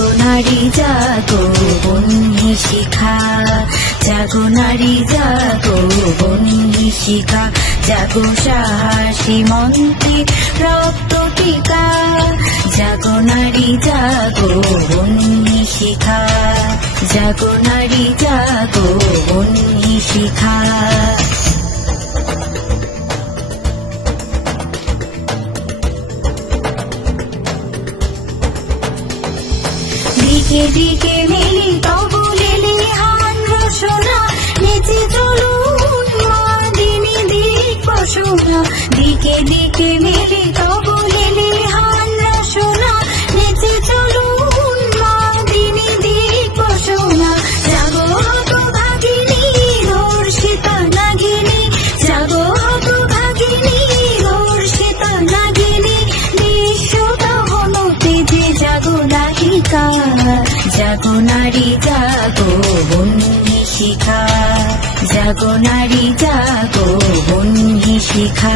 নারী, জাগো বন্যী শিখা। জাগো নারী, জাগো বন্যী শিখা। জাগো সাহসী মন্ত্রী, রক্ত টিকা জাগো নারী, জাগো বন্যী শিখা। জাগো নারী, জাগো বন্যী শিখা। দিকে মিলি মিলিত বলিলে হান রসনা নেচে চলুন মা দিনে দিক বসনা দিকে দিকে জাগো নারী, জাগো বন্যী শিখা। জাগো নারী, জাগো বন্যী শিখা।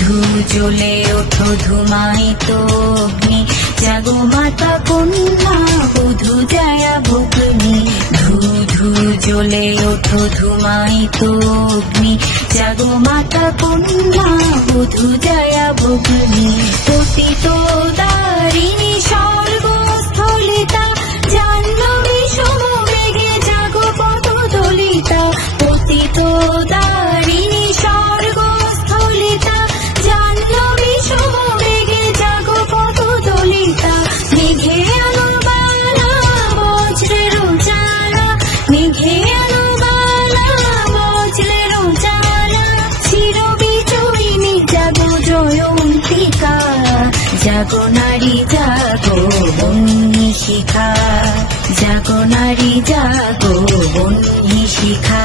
ধু জ্বলে ওঠো ধুমায়িত অগ্নি। জাগো মাতা কন্যা, বধু জয়া জ্বলে ওঠো তো অগ্নি। জাগো মাতা কন্যা বধু জয়া ভগ্নি জাগো নারী জাগো বন্যী শিখা জাগো নারী জাগো বন্যী শিখা